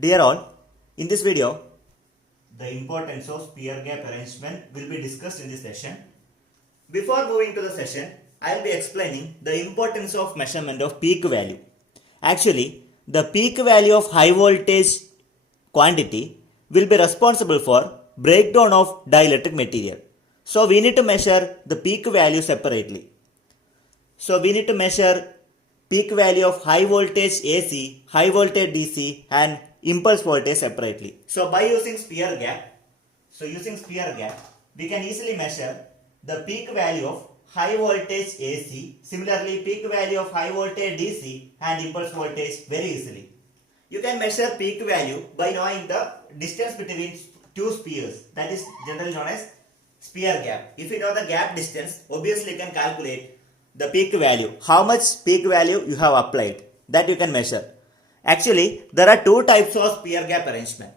Dear all, in this video, the importance of spear gap arrangement will be discussed in this session. Before moving to the session, I will be explaining the importance of measurement of peak value. Actually, the peak value of high voltage quantity will be responsible for breakdown of dielectric material. So we need to measure the peak value separately. So we need to measure peak value of high voltage AC, high voltage DC and impulse voltage separately. So by using spear gap, we can easily measure the peak value of high voltage AC, similarly peak value of high voltage DC and impulse voltage very easily. You can measure peak value by knowing the distance between two spears, that is generally known as spear gap. If you know the gap distance, obviously you can calculate the peak value, how much peak value you have applied, that you can measure. Actually, there are two types of spear gap arrangement.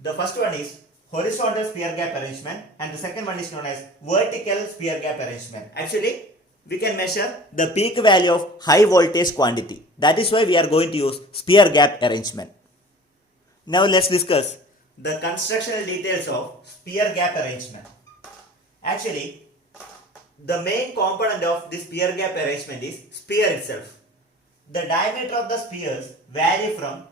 The first one is horizontal spear gap arrangement and the second one is known as vertical spear gap arrangement. Actually, we can measure the peak value of high voltage quantity. That is why we are going to use spear gap arrangement. Now let's discuss the constructional details of spear gap arrangement. Actually, the main component of this spear gap arrangement is spear itself. The diameter of the spears vary from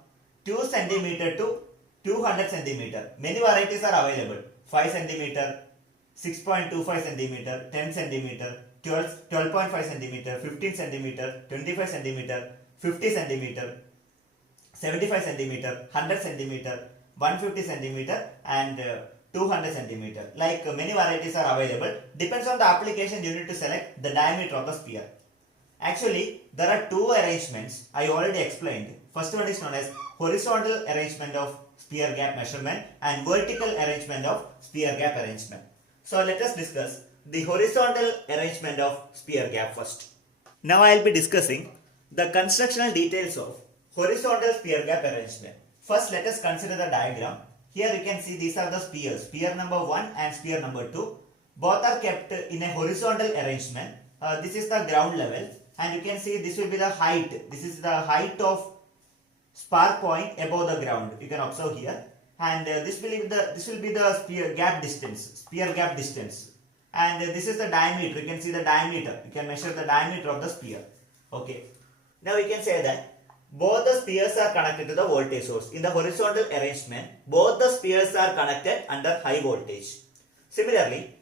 2 cm to 200 cm. Many varieties are available. 5 cm, 6.25 cm, 10 cm, 12.5 cm, 15 cm, 25 cm, 50 cm, 75 cm, 100 cm, 150 cm and 200 cm. Like many varieties are available. Depends on the application, you need to select the diameter of the spear. Actually, there are two arrangements I already explained. First one is known as horizontal arrangement of spear gap measurement and vertical arrangement of spear gap arrangement. So let us discuss the horizontal arrangement of spear gap first. Now I will be discussing the constructional details of horizontal spear gap arrangement. First let us consider the diagram. Here you can see these are the spears, spear number 1 and spear number 2. Both are kept in a horizontal arrangement. This is the ground level and you can see this will be the height. This is the height of spark point above the ground. You can observe here, and this will be the spear gap distance, and this is the diameter. You can see the diameter. You can measure the diameter of the spear. Okay. Now we can say that both the spears are connected to the voltage source. In the horizontal arrangement, both the spears are connected under high voltage. Similarly,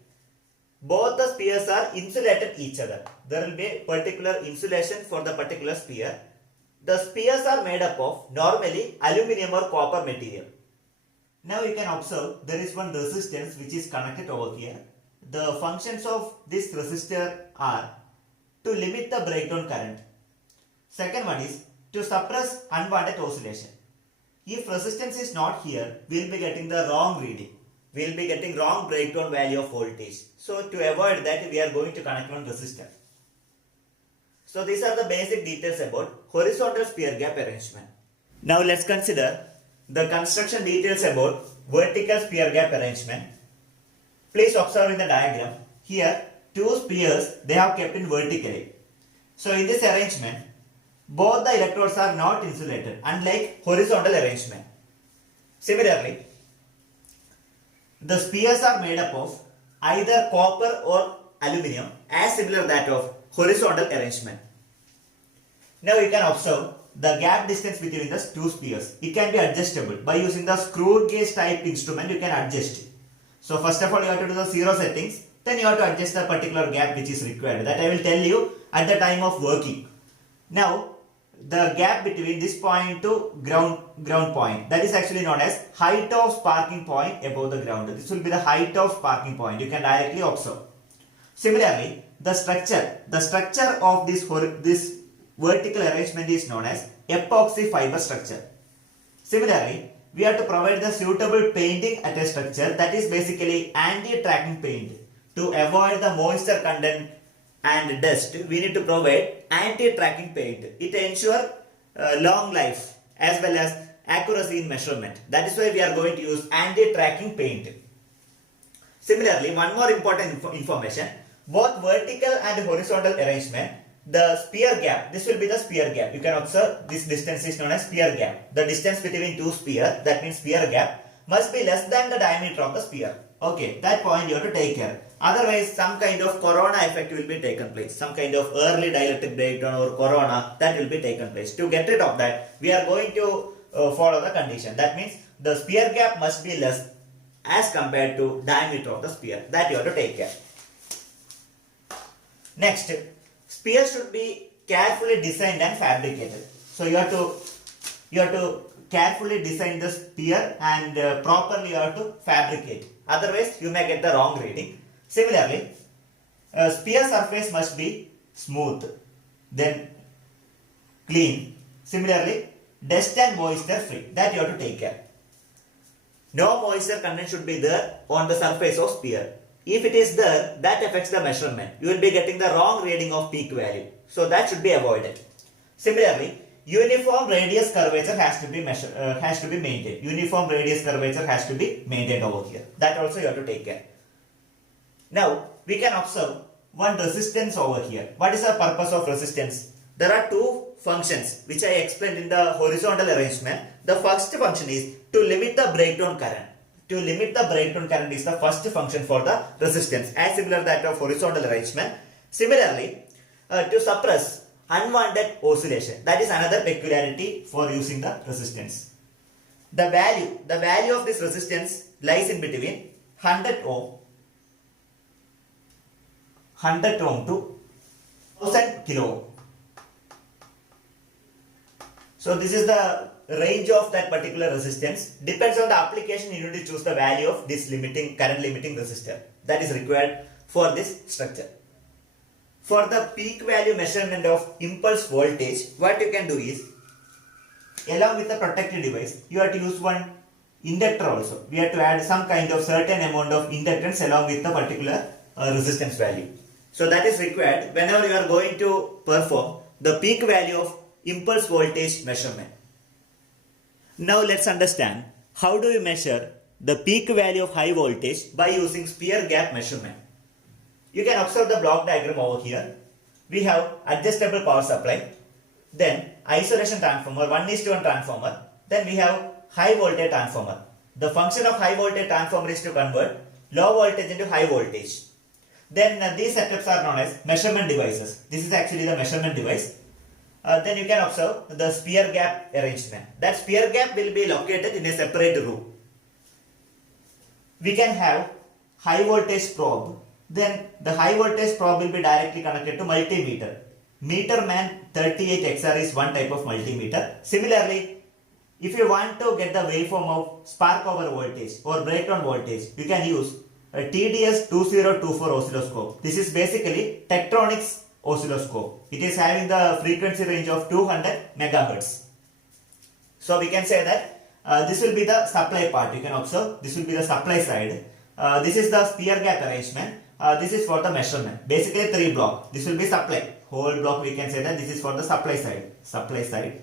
both the spears are insulated each other. There will be a particular insulation for the particular spear. The spears are made up of normally aluminum or copper material. Now you can observe there is one resistance which is connected over here. The functions of this resistor are to limit the breakdown current. Second one is to suppress unwanted oscillation. If resistance is not here, we will be getting the wrong reading. We will be getting wrong breakdown value of voltage. So to avoid that, we are going to connect one resistor. So these are the basic details about horizontal spear gap arrangement. Now let's consider the construction details about vertical spear gap arrangement. Please observe in the diagram. Here two spears they have kept in vertically. So in this arrangement, both the electrodes are not insulated, unlike horizontal arrangement. Similarly, the spears are made up of either copper or aluminum, as similar that of horizontal arrangement. Now you can observe the gap distance between the two spears. It can be adjustable by using the screw gauge type instrument. You can adjust it. So first of all, you have to do the zero settings. Then you have to adjust the particular gap which is required. That I will tell you at the time of working. Now the gap between this point to ground point, that is actually known as height of sparking point above the ground. This will be the height of sparking point. You can directly observe. Similarly, the structure of this vertical arrangement is known as epoxy fiber structure. Similarly, we have to provide the suitable painting at a structure, that is basically anti-tracking paint. To avoid the moisture content and dust, we need to provide anti-tracking paint. It ensures long life as well as accuracy in measurement. That is why we are going to use anti-tracking paint. Similarly, one more important information. Both vertical and horizontal arrangement the sphere gap, this will be the sphere gap. You can observe this distance is known as sphere gap. The distance between two spheres, that means sphere gap, must be less than the diameter of the sphere. Okay, that point you have to take care. Otherwise, some kind of corona effect will be taken place. Some kind of early dielectric breakdown or corona, that will be taken place. To get rid of that, we are going to follow the condition. That means the sphere gap must be less as compared to diameter of the sphere. That you have to take care. Next, sphere should be carefully designed and fabricated. So you have to carefully design the sphere and properly you have to fabricate. Otherwise, you may get the wrong reading. Similarly, a sphere surface must be smooth, then clean. Similarly, dust and moisture free. That you have to take care. No moisture content should be there on the surface of sphere. If it is there, that affects the measurement. You will be getting the wrong reading of peak value. So that should be avoided. Similarly, uniform radius curvature has to be maintained. Uniform radius curvature has to be maintained over here. That also you have to take care. Now, we can observe one resistance over here. What is the purpose of resistance? There are two functions which I explained in the horizontal arrangement. The first function is to limit the breakdown current. To limit the breakdown current is the first function for the resistance, as similar to that of horizontal arrangement. Similarly, to suppress unwanted oscillation. That is another peculiarity for using the resistance. The value of this resistance lies in between 100 ohm to 1000 kilo ohm. So this is the range of that particular resistance. Depends on the application, you need to choose the value of this current limiting resistor that is required for this structure. For the peak value measurement of impulse voltage, what you can do is, along with the protective device, you have to use one inductor also. We have to add some kind of certain amount of inductance along with the particular resistance value. So that is required whenever you are going to perform the peak value of impulse voltage measurement. Now let's understand how do we measure the peak value of high voltage by using sphere gap measurement. You can observe the block diagram over here. We have adjustable power supply, then isolation transformer, 1:1 transformer, then we have high voltage transformer. The function of high voltage transformer is to convert low voltage into high voltage. Then these setups are known as measurement devices. This is actually the measurement device. Then you can observe the sphere gap arrangement. That sphere gap will be located in a separate room. We can have high voltage probe. Then the high voltage probe will be directly connected to multimeter. Meterman 38XR is one type of multimeter. Similarly, if you want to get the waveform of spark over voltage or breakdown voltage, you can use a TDS 2024 oscilloscope. This is basically Tektronix oscilloscope. It is having the frequency range of 200 megahertz. So we can say that this will be the supply part. You can observe this will be the supply side. This is the sphere gap arrangement. This is for the measurement. Basically 3 blocks. This will be supply. Whole block we can say that this is for the supply side. Supply side.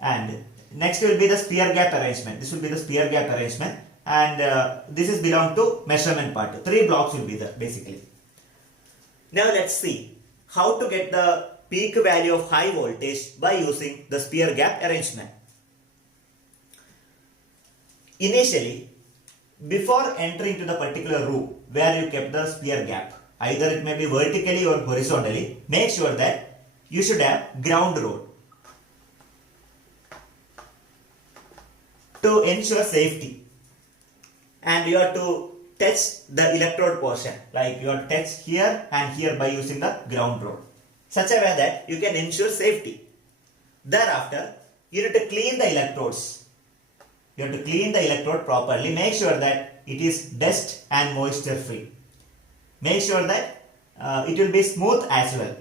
And next will be the sphere gap arrangement. This will be the sphere gap arrangement. And this is belong to measurement part. 3 blocks will be there basically. Now let's see how to get the peak value of high voltage by using the sphere gap arrangement. Initially, before entering to the particular room where you kept the sphere gap, either it may be vertically or horizontally, make sure that you should have ground rod to ensure safety. And you have to touch the electrode portion, like you have to touch here and here by using the ground rod, such a way that you can ensure safety. Thereafter, you need to clean the electrodes. You have to clean the electrode properly. Make sure that it is dust and moisture free. Make sure that it will be smooth as well.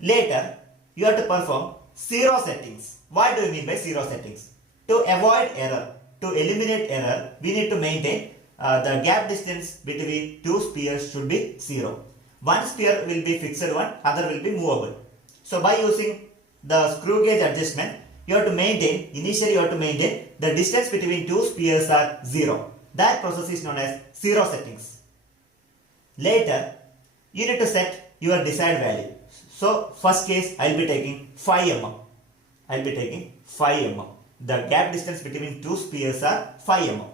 Later, you have to perform zero settings. What do you mean by zero settings? To avoid error, to eliminate error, we need to maintain the gap distance between two spheres should be 0. One sphere will be fixed one, other will be movable. So by using the screw gauge adjustment, you have to maintain, initially you have to maintain the distance between two spheres are 0. That process is known as zero settings. Later, you need to set your desired value. So first case I will be taking 5 mm. I will be taking 5 mm. The gap distance between two spheres are 5 mm.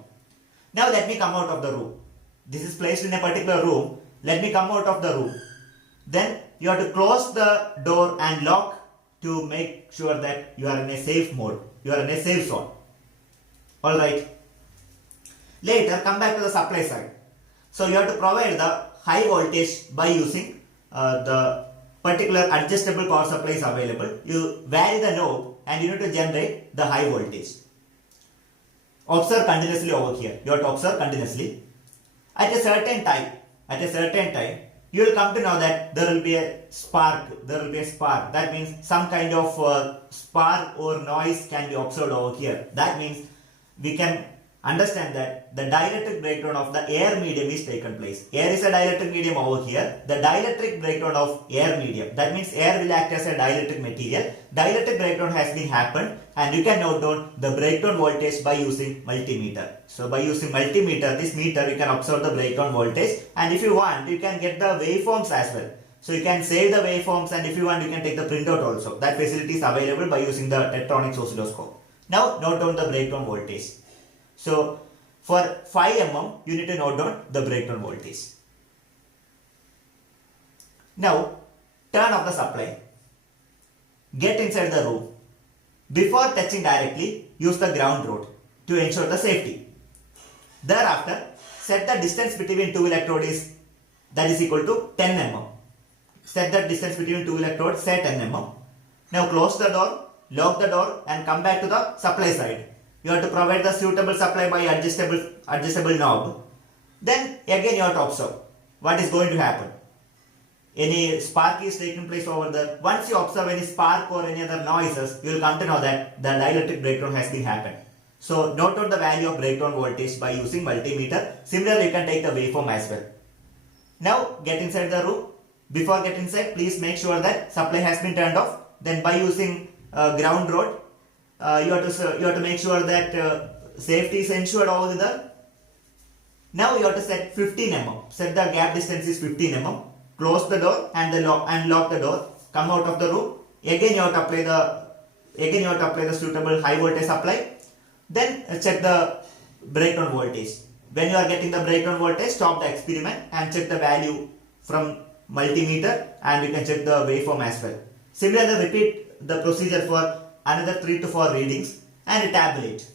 Now let me come out of the room. This is placed in a particular room. Let me come out of the room. Then you have to close the door and lock to make sure that you are in a safe mode. You are in a safe zone. Alright. Later come back to the supply side. So you have to provide the high voltage by using the particular adjustable power supplies available. You vary the knob and you need to generate the high voltage. Observe continuously over here. You have to observe continuously. At a certain time, you will come to know that there will be a spark. That means some kind of spark or noise can be observed over here. That means we can understand that the dielectric breakdown of the air medium is taken place. Air is a dielectric medium over here. The dielectric breakdown of air medium. That means air will act as a dielectric material. Dielectric breakdown has been happened and you can note down the breakdown voltage by using multimeter. So by using multimeter, this meter you can observe the breakdown voltage, and if you want you can get the waveforms as well. So you can save the waveforms, and if you want you can take the printout also. That facility is available by using the Tektronix oscilloscope. Now note down the breakdown voltage. So for 5 mm you need to note down the breakdown voltage. Now turn off the supply. Get inside the room. Before touching directly, use the ground rod to ensure the safety. Thereafter, set the distance between two electrodes that is equal to 10 mm. Set the distance between two electrodes, say 10 mm. Now close the door, lock the door and come back to the supply side. You have to provide the suitable supply by adjustable knob. Then again you have to observe what is going to happen. Any spark is taking place over there. Once you observe any spark or any other noises, you will come to know that the dielectric breakdown has been happened. So note down the value of breakdown voltage by using multimeter. Similarly, you can take the waveform as well. Now get inside the room. Before get inside, please make sure that supply has been turned off. Then by using ground rod, you have to make sure that safety is ensured over there. Now you have to set 15 mm. Set the gap distance is 15 mm. Close the door and lock the door. Come out of the room. Again you have to apply the suitable high voltage supply. Then check the breakdown voltage. When you are getting the breakdown voltage, stop the experiment and check the value from multimeter, and you can check the waveform as well. Similarly, repeat the procedure for another 3 to 4 readings and tabulate.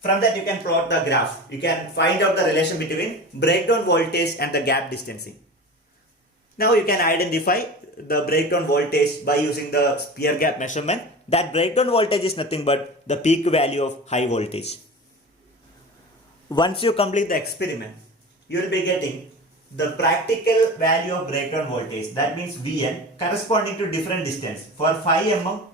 From that you can plot the graph. You can find out the relation between breakdown voltage and the gap distancing. Now you can identify the breakdown voltage by using the sphere gap measurement. That breakdown voltage is nothing but the peak value of high voltage. Once you complete the experiment, you will be getting the practical value of breakdown voltage. That means Vn corresponding to different distance. For 5 mm,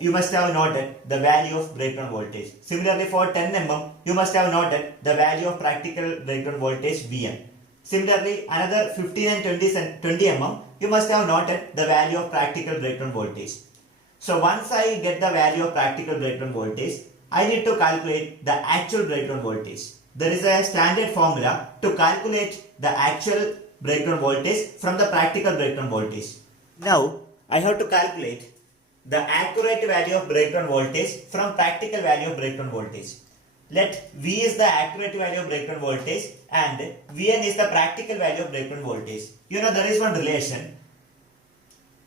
you must have noted the value of breakdown voltage. Similarly, for 10 mm, you must have noted the value of practical breakdown voltage Vn. Similarly, another 15 and 20 mm, you must have noted the value of practical breakdown voltage. So once I get the value of practical breakdown voltage, I need to calculate the actual breakdown voltage. There is a standard formula to calculate the actual breakdown voltage from the practical breakdown voltage. Now, I have to calculate the accurate value of breakdown voltage from practical value of breakdown voltage. Let V is the accurate value of breakdown voltage and Vn is the practical value of breakdown voltage. You know, there is one relation.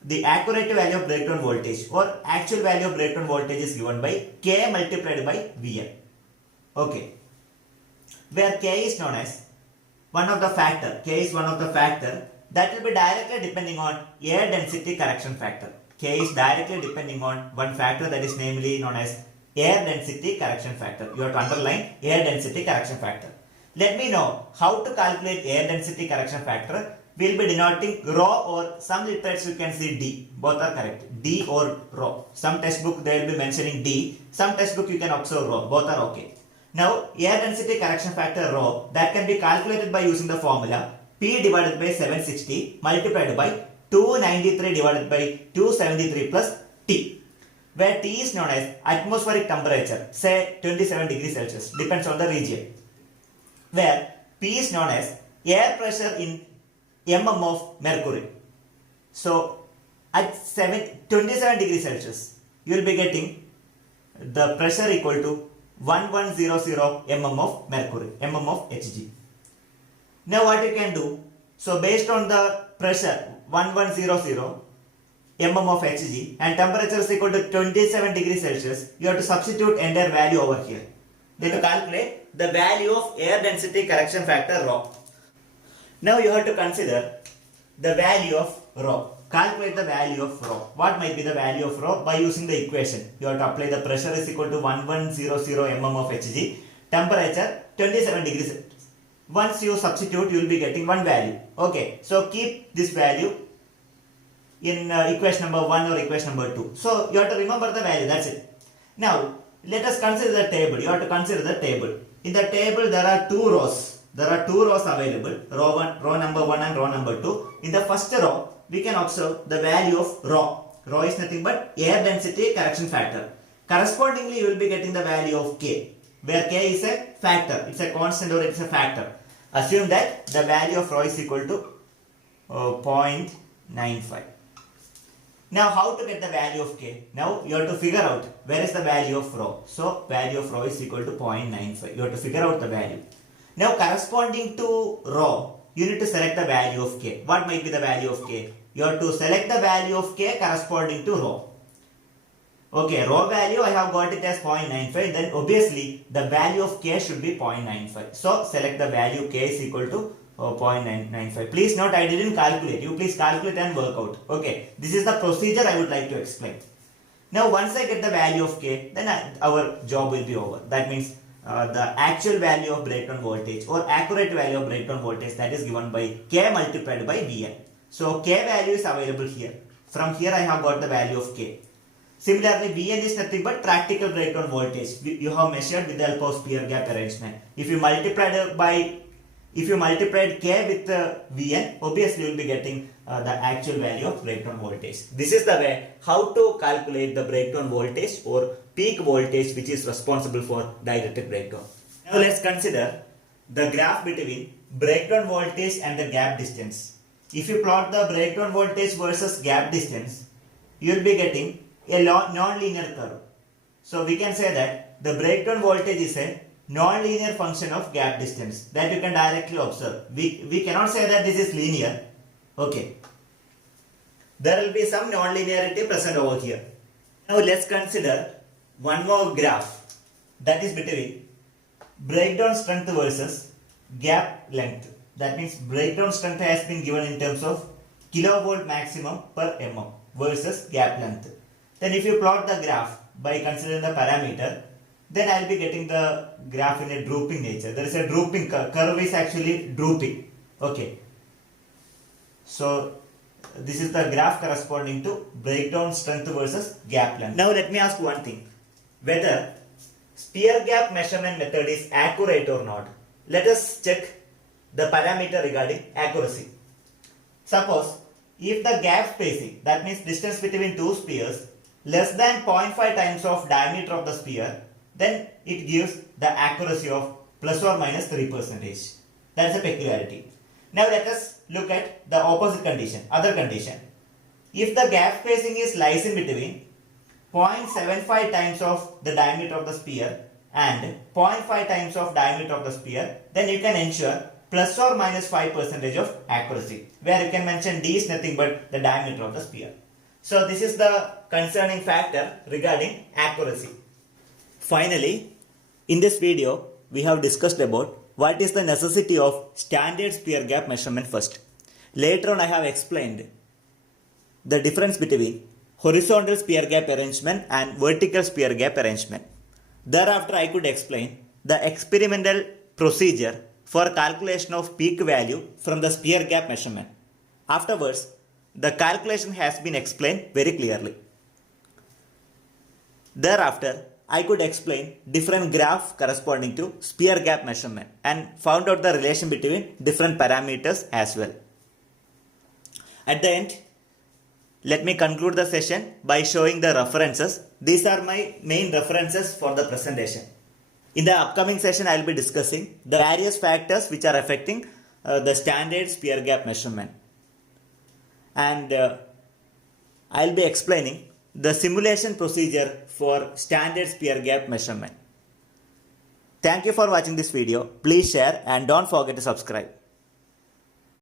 The accurate value of breakdown voltage or actual value of breakdown voltage is given by K multiplied by Vn. Okay. Where K is known as one of the factor. K is one of the factor that will be directly depending on air density correction factor. K is directly depending on one factor that is namely known as air density correction factor. You have to underline air density correction factor. Let me know how to calculate air density correction factor. We will be denoting rho, or some literature you can see D. Both are correct. D or rho. Some textbook they will be mentioning D. Some textbook you can observe rho. Both are okay. Now air density correction factor rho, that can be calculated by using the formula P divided by 760 multiplied by 293 divided by 273 plus T, where T is known as atmospheric temperature, say 27 degrees Celsius, depends on the region, where P is known as air pressure in mm of mercury. So at 27 degrees Celsius, you will be getting the pressure equal to 1100 mm of mercury, mm of Hg. Now what you can do, so based on the pressure 1100 mm of Hg and temperature is equal to 27 degrees Celsius, you have to substitute entire value over here. Then you calculate the value of air density correction factor rho. Now you have to consider the value of rho. Calculate the value of rho. What might be the value of rho? By using the equation. You have to apply the pressure is equal to 1100 mm of Hg, temperature 27 degrees Celsius. Once you substitute, you will be getting one value. Okay, so keep this value in equation number 1 or equation number 2. So you have to remember the value, that's it. Now let us consider the table. You have to consider the table. In the table there are two rows. There are two rows available, row number 1 and row number 2. In the first row, we can observe the value of rho. Rho is nothing but air density correction factor. Correspondingly, you will be getting the value of K, where K is a factor. It's a constant or it's a factor. Assume that the value of rho is equal to 0.95. Now how to get the value of K? Now you have to figure out where is the value of rho. So value of rho is equal to 0.95. You have to figure out the value. Now corresponding to rho, you need to select the value of K. What might be the value of K? You have to select the value of K corresponding to rho. Okay, rho value I have got it as 0.95. Then obviously the value of K should be 0.95. So select the value K is equal to 0.995. Please note I didn't calculate. You please calculate and work out. Okay, this is the procedure I would like to explain. Now once I get the value of K, then our job will be over. That means the actual value of breakdown voltage or accurate value of breakdown voltage, that is given by K multiplied by Vn. So K value is available here. From here I have got the value of K. Similarly, Vn is nothing but practical breakdown voltage. You have measured with the help of spear gap arrangement. If you multiplied K with Vn, obviously you will be getting the actual value of breakdown voltage. This is the way how to calculate the breakdown voltage or peak voltage which is responsible for dielectric breakdown. Now let's consider the graph between breakdown voltage and the gap distance. If you plot the breakdown voltage versus gap distance, you will be getting a non-linear curve. So we can say that the breakdown voltage is a non-linear function of gap distance that you can directly observe. We cannot say that this is linear. Okay. There will be some non-linearity present over here. Now let's consider one more graph that is between breakdown strength versus gap length. That means breakdown strength has been given in terms of kilovolt maximum per mm versus gap length. Then if you plot the graph by considering the parameter, then I will be getting the graph in a drooping nature. There is a drooping curve is actually drooping. Okay. So this is the graph corresponding to breakdown strength versus gap length. Now let me ask one thing. Whether spear gap measurement method is accurate or not. Let us check the parameter regarding accuracy. Suppose if the gap spacing, that means distance between two spears, less than 0.5 times of diameter of the spear, then it gives the accuracy of plus or minus 3%. That's a peculiarity. Now let us look at the opposite condition, other condition. If the gap spacing is lies in between 0.75 times of the diameter of the spear and 0.5 times of diameter of the spear, then you can ensure plus or minus 5% of accuracy, where you can mention D is nothing but the diameter of the spear. So this is the concerning factor regarding accuracy. Finally, in this video, we have discussed about what is the necessity of standard spear gap measurement first. Later on, I have explained the difference between horizontal spear gap arrangement and vertical spear gap arrangement. Thereafter, I could explain the experimental procedure for calculation of peak value from the spear gap measurement. Afterwards, the calculation has been explained very clearly. Thereafter, I could explain different graphs corresponding to spear gap measurement and found out the relation between different parameters as well. At the end, let me conclude the session by showing the references. These are my main references for the presentation. In the upcoming session, I will be discussing the various factors which are affecting the standard spear gap measurement. And I'll be explaining the simulation procedure for standard spear gap measurement. Thank you for watching this video. Please share and don't forget to subscribe.